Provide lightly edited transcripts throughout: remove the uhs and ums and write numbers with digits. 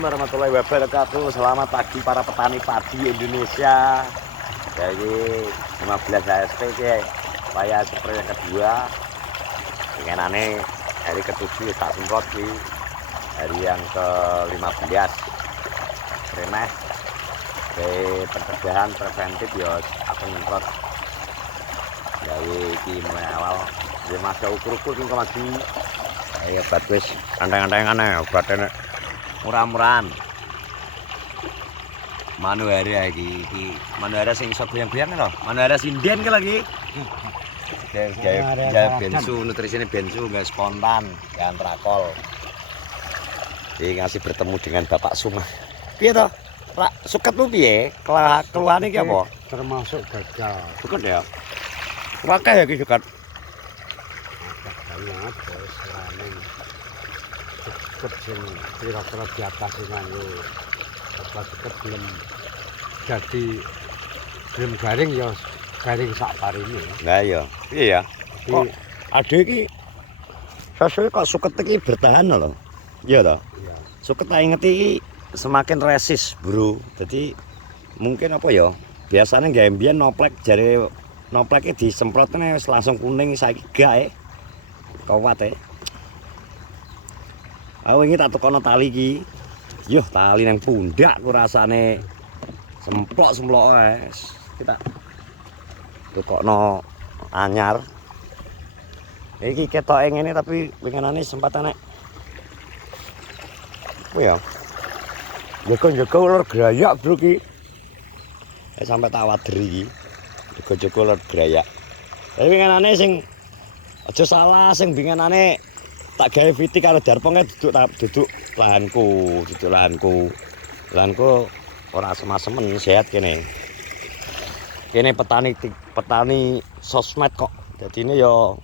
Assalamualaikum warahmatullahi wabarakatuh. Selamat pagi para petani padi Indonesia. Jadi 15 ASP saya spray yang kedua. Pengenane hari ke-7 tak semprot di hari yang ke-15. Remeh di pencegahan preventif ya aku semprot. Jadi iki mulai awal dia masuk ukur-ukur ki masih ya bagus anteng-antengan ya obatnya murah-murahan. Manuhara iki Manuhara sing iso goyang-goyang lho. Manuhara sinden ki lagi. Gaya bensu, nutrisinya bensu, nggak spontan, jangan terakol. Jadi ngasih bertemu dengan Bapak Sumah. Piye toh? Pak suket lu piye? Keluhane iki apa? Termasuk gagal. Suket ya. Wakai ya ki suket. Banyak bos rame. Suket sing kira-kira di atas nganggo apa suket belum jadi belum garing ya garing sak parine. Lah iya. Piye ya? Kok ade iki sesuai kok suket iki bertahan lho. Iya toh? Iya. Suket tak inget iki semakin resis, Bro. Jadi mungkin apa ya? Biasanya nggak mbiyen noplek jare nopleknya disemprotnya langsung kuning saiki gak kuat aku ini tak tukono tali iki yuh tali yang pundak ku rasane semplok kita tukono anyar iki ketok ngene tapi pengenane sempatane apa ya jaga ular gerayak bro ki sampai tak waderi iki jaga ular gerayak tapi pengenane sing aja salah sing bingenane tak gawe fiti karo darpongnya duduk lahanku ora asem-asemen sehat kene petani sosmed kok jadi ini yo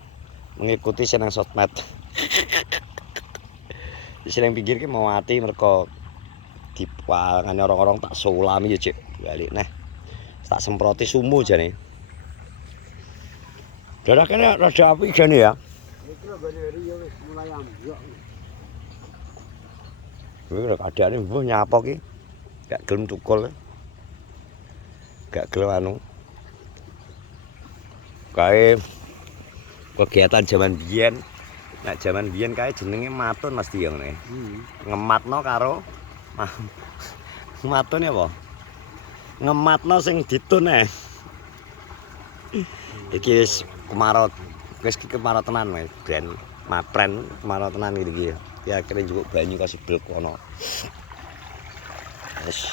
mengikuti senang sosmed senang pinggir ki mau mati mereka dipangan orang-orang tak sulami ya cik balik nah tak semproti sumu jane darah kene rada api jane ya. Iki lho gane riyo wis mulai ambyok. Kuwi keadaane mbuh nyapa ki. Gak gelem tukul. Gak gelem anu. Kae kegiatan zaman biyen. Nek zaman biyen kae jenenge matun Mas Di ngene. Ngematno karo matune apa? Ngematno sing ditun Iki wis kemarot. Wis kemarot tenan wis brand mapren kemarot tenan iki ya akhirnya juga banyu kasih blok kono wis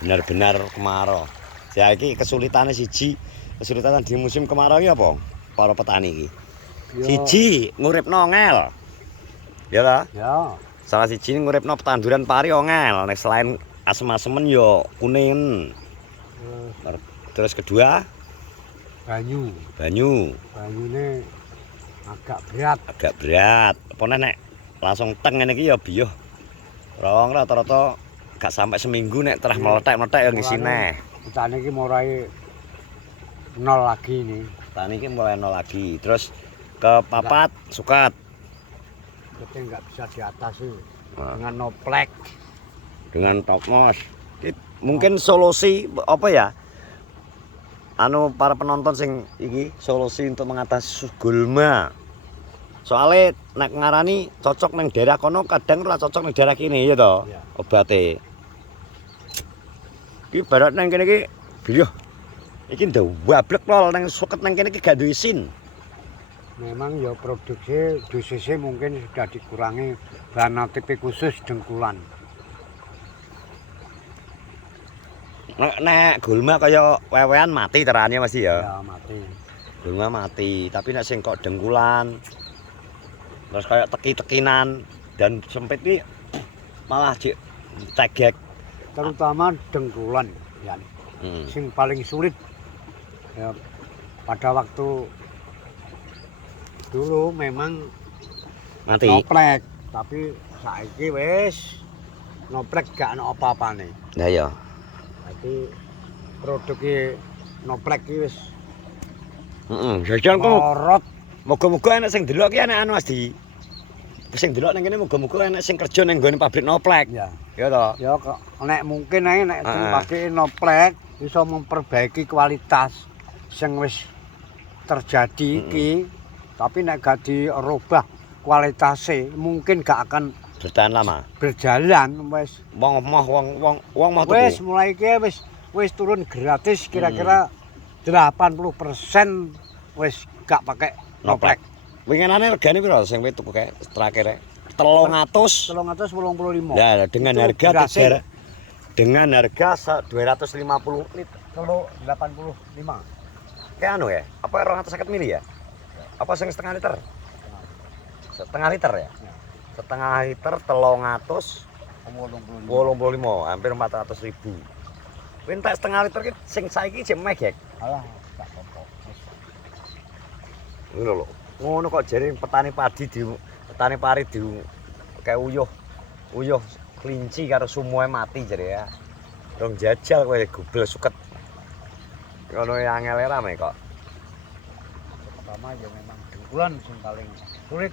benar-benar kemarau ya iki kesulitannya siji kesulitan di musim kemarau iki apa para petani iki siji nguripno ngel ya ta Ya salah siji nguripno petanduran pari ngel nek selain asem-asemen yo kuningen terus kedua banyune agak berat apa nek langsung teng ngene iki ya biyuh rawang rata-rata gak sampai seminggu nek terus meletek-meletek ya ngisine petani iki mulai nol lagi nih petani iki mulai nol lagi terus ke papat sukat kita nggak bisa diatasi dengan noplek dengan topmos mungkin solusi apa ya anu para penonton sing iki solusi untuk mengatasi gulma soalnya nek ngarani cocok neng daerah kono kadang ora cocok neng daerah kini ya toh obate iki barat neng kene iki biyuh iki ndawablek lol neng suket neng kene iki gak duwe isin memang ya produksi dosisnya mungkin sudah dikurangi bahan aktif khusus dengkulan. Nek gulma kaya wewean mati terane Mas ya. Ya mati. Gulma mati, tapi nek sing kok dengkulan terus kayak teki-tekinan dan sempit iki malah cegek. Terutama dengkulan ya. Sing paling sulit ya pada waktu dulu memang Mati. noplek, tapi saiki wis noplek gak ono apa-apane. Lah ya. Jadi produknya noplek iki wis Jajan kok morot. moga-moga enak sing delok ki enak anu Mas Di. sing delok ning kene muga-muga enek sing kerja ning nggone pabrik noplek. Ya. Ya toh. Ya kok nek mungkin ae nek sing Heeh. pabrik noplek iso memperbaiki kualitas sing wis terjadi iki, tapi nek gak dirubah kualitasnya mungkin gak akan Bertahan lama. berjalan wis. Wong mau Wis tuku. mulai iki wis turun gratis kira-kira 80% wis gak pakai Noplek. noplek. Winginane regane piro sing kowe tuku kae terakhir? 300. 385. Ya, dengan Itu harga berhasil. dengan harga 250 liter. Kilo 85. Kayak anu ya? Apa 250 mili ya? Apa sing setengah liter? Setengah liter ya? Setengah liter 385, hampir 400.000. Kuwi entek setengah liter ki sing saiki jek megek. Alah, gak apa-apa. Wis. Ngono lho. Ngono kok jare petani padi petani pari kayak uyuh kelinci karo sumuhe mati jare ya. Dong jajal kowe gubel suket. Ngono ya angel rame kok. Pertama ya memang dengkulan sing paling sulit.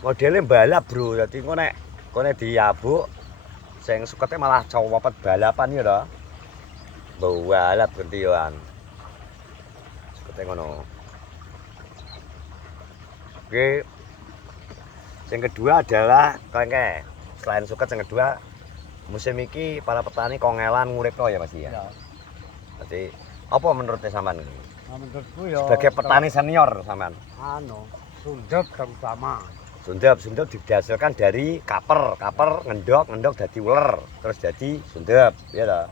Modele balap, Bro. Dadi engko nek diabuk sing sukete malah cowopet balapan ya to. Balap gentian. Sukete ngono. Oke. Yang kedua adalah kengke. Selain suket yang kedua musim iki para petani kongelan nguripno ya Mas ya. Ya. Jadi apa menurutnya sampean? Nah, menurutku ya Sebagai petani senior sampean. anu, sundep terutama. Sundep dihasilkan dari kaper ngendok dadi uler, terus jadi sundep, ya ta.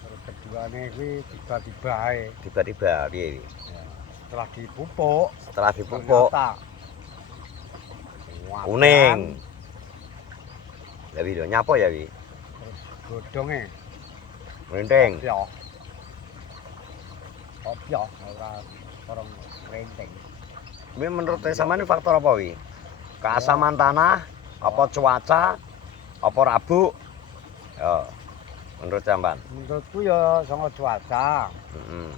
Terus keduanya ini tiba-tiba ae. Tiba-tiba piye? Ya. Setelah dipupuk, Setelah dipupuk ternyata muatan, kuning. Ya wi lho, nyapo ya wi? terus godhonge Merinting. opyo ora orang renting. Ini menurut sampean faktor apa wi? Keasaman tanah, apa cuaca, apa rabuk? Ya. Menurut sampean. Menurutku ya sama cuaca. Heeh.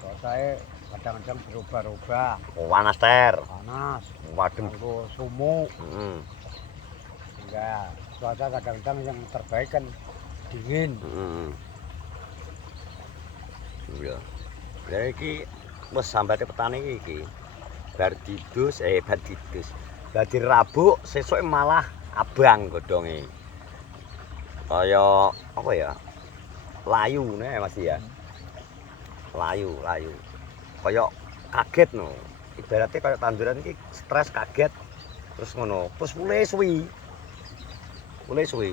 Cuacanya kadang-kadang berubah-ubah, Panas ter. panas, Wadem. nganggo sumuk. Heeh. Sehingga cuaca kadang-kadang yang terbaik kan dingin. Heeh. Iya. Lah iki wis sambate petani iki. Bar didus bar dirabuk sesuke malah abang godhonge. Kaya apa ya? Layu nih Mas ya. Layu. Kaya kaget no. Ibaratnya kaya tanduran iki stres kaget terus ngono. Terus mulai suwi.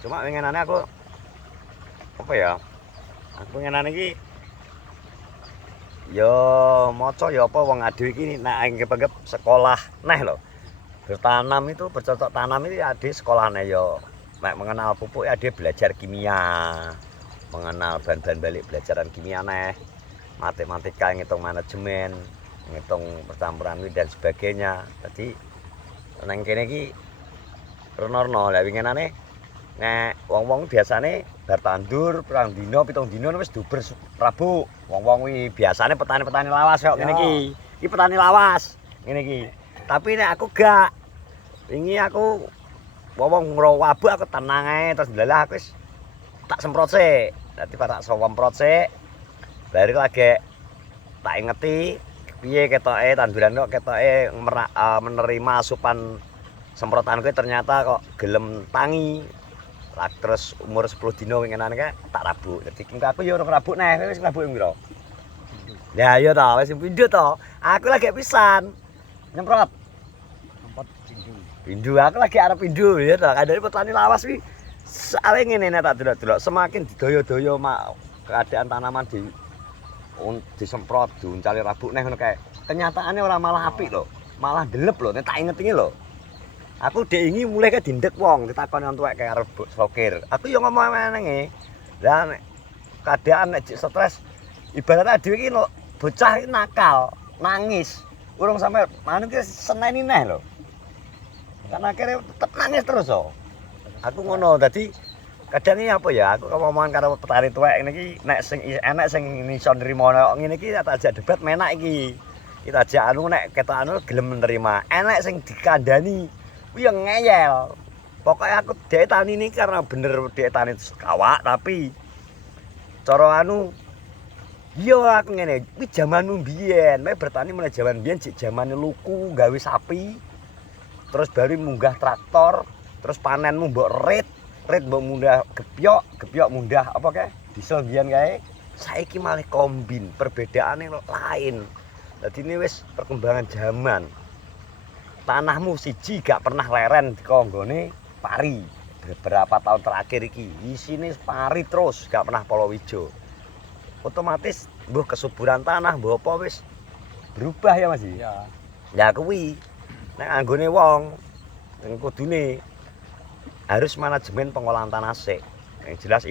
Cuma pengenane aku apa ya? Aku pengenane iki ya maca ya apa wong adewe iki nek anggap sekolah neh lho. Bertanam itu bercocok tanam itu ade sekolahnya ya nek mengenal pupuk ya ade belajar kimia. Mengenal bahan-bahan balik belajaran kimia neh. Matematika, ngitung manajemen, ngitung percampuran dan sebagainya. Jadi nang kene iki rono-rono lah winginane nek wong-wong biasane bar tandur pirang dina 7 dina wis duber Rabu. Wong-wong kuwi biasane petani-petani lawas kok ngene iki. Iki petani lawas ngene iki. Tapi nek aku gak wingi aku wong ngrawabuk aku tenang ae terus ndalah aku wis tak semprot sik. Dadi tak semprot sik. Baru lagi tak ingeti piye ketoke tanduran kok ketoke menerima asupan semprotan kuwi ternyata kok gelem tangi. Lah terus umur 10 dina winginane kae tak rabuk. Dadi aku ya ora rabuk neh, wis rabuk piro? Ya iya ta, wis pindho to. Aku lagi pisan nyemprot. Tempat tinju. Pindho aku lagi arep pindho ya ta. Kandhane petani lawas kuwi sale ngene nek tak delok-delok semakin didoyo-doyo keadaan tanaman disemprot, diuncali rabuk neh ngono kae. Kenyataannya ora malah apik lho. Malah ndelep lho nek tak inget-inget lho. Aku dek ingi mulai ke dindek wong ditakoni wong tuwek kaya arep sokir. Aku yo ngomong menenge. Lah nek keadaan nek stres ibaratnya dhewe iki bocah iki nakal, nangis. Urung sampe anu ki seneni neh lho. Kan akhirnya tetep nangis terus kok. Aku ngono dadi kadang iki apa ya aku ngomongan karo petani tuwek ngene iki nek sing enek sing iso nrimo ngene iki tak ajak debat menak iki. Kita aja anu nek ketok anu gelem menerima. Enek sing dikandani kuwi yo ngeyel. Pokoknya aku dek tani ini karena bener dek tani kawak tapi cara anu yo aku ngene kuwi jamanmu mbiyen, mek bertani mulai jaman mbiyen jek jamane luku gawe sapi. Terus baru munggah traktor, terus panenmu mbok rit mbok munggah gebyok munggah apa kae? Diesel mbiyen kae. Saiki malah kombin, perbedaane lain. Dadi ini wis perkembangan zaman. Tanahmu siji gak pernah leren dikonggone pari. Beberapa tahun terakhir iki isine pari terus, gak pernah palawija. Otomatis mbuh kesuburan tanah mbuh apa wis berubah ya Mas. Iya. Ya kuwi nek anggone wong sing kudune harus manajemen pengolahan tanah sik. Yang jelas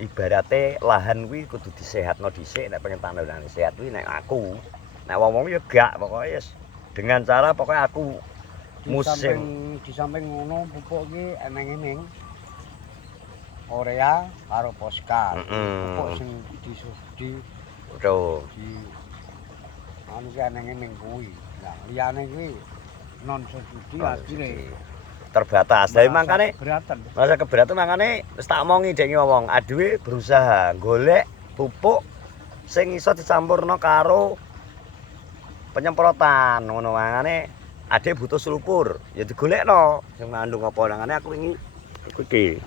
ibaratnya lahan kuwi kudu disehatno dhisik nek pengen tanahane sehat kuwi nek aku. Nek wong-wong ya gak pokoknya dengan cara pokoknya aku Di samping ngono pupuk iki eneng-eneng. Urea karo Poskar. Pupuk sing di Betul. anu ki eneng-eneng kuwi. Nah, liyane kuwi non subsidi hasilnya Terbatas. Jadi makane keberatan. masa keberatan makane wis tak omongi dek ngomong, aduwe berusaha golek pupuk sing iso dicampurno karo penyemprotan ngono makane ade butuh sulfur ya digolekno sing mengandung apa nangane aku wingi iki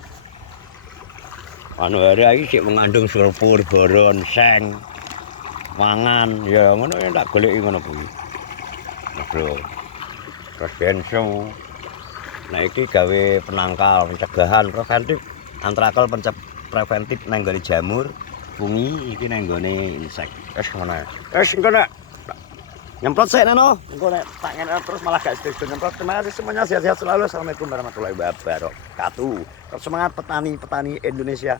anu hari iki sik mengandung sulfur, boron, seng, mangan ya ngono ya tak goleki ngono kuwi. Bro. Terus benso. Nah iki gawe penangkal, pencegahan preventif, antrakal preventif nang gone jamur, fungi iki nang gone insek. Wis ngono. Wis engko nek nyemprot sik neno, engko nek tak ngene terus malah gak setuju nyemprot. Terima kasih semuanya, sehat-sehat selalu. Assalamualaikum warahmatullahi wabarakatuh. Terus semangat petani-petani Indonesia.